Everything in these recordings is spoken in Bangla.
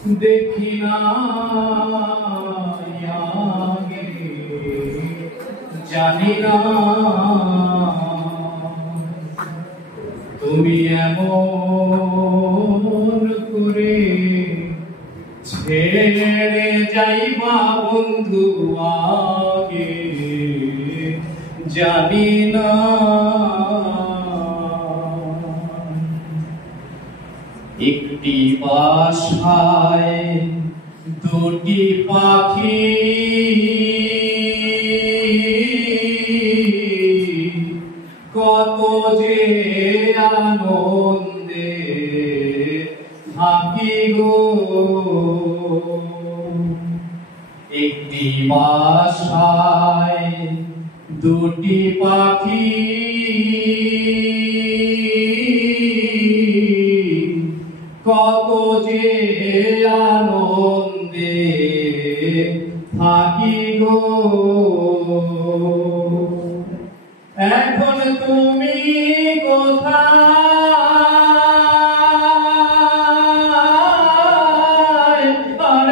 দেখি না আগে জানি না তুমি এমন করে ছেড়ে যাইবা বন্ধু আগে জানি না একটি বাসায় দুটি পাখি কত যে আনন্দে থাকি গো একটি বাসায় দুটি পাখি কত যে আনন্দে থাকি গো এখন তুমি কোথায় আর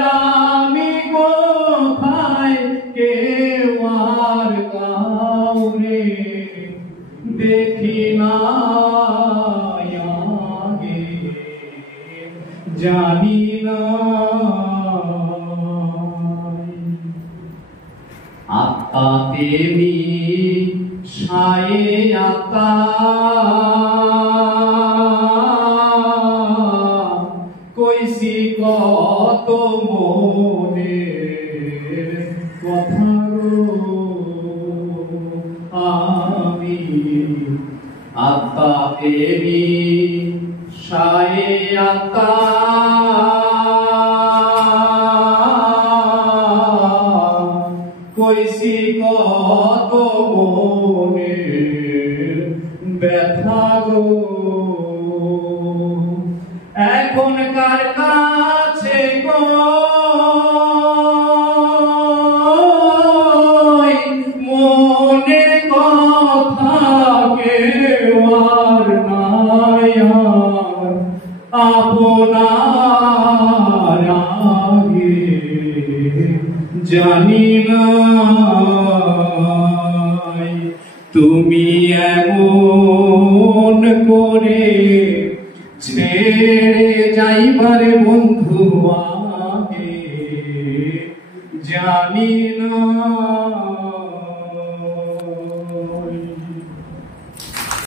আমি কোথায় কেউ আর কাউরে দেখি না আগে জানি না আত্মা তেমি সায়ে আত্মা কইসি কত মনের কথা গো আমি আত্মা তেমি সায়ে আত্মা কইসি কত মনের ব্যথা গো এখন কার কাছে গো মনের কথা কেউ আর নাই আপনার আগে জানি না তুমি এমন করে ছেড়ে যাইবারে বন্ধু আগে জানি না।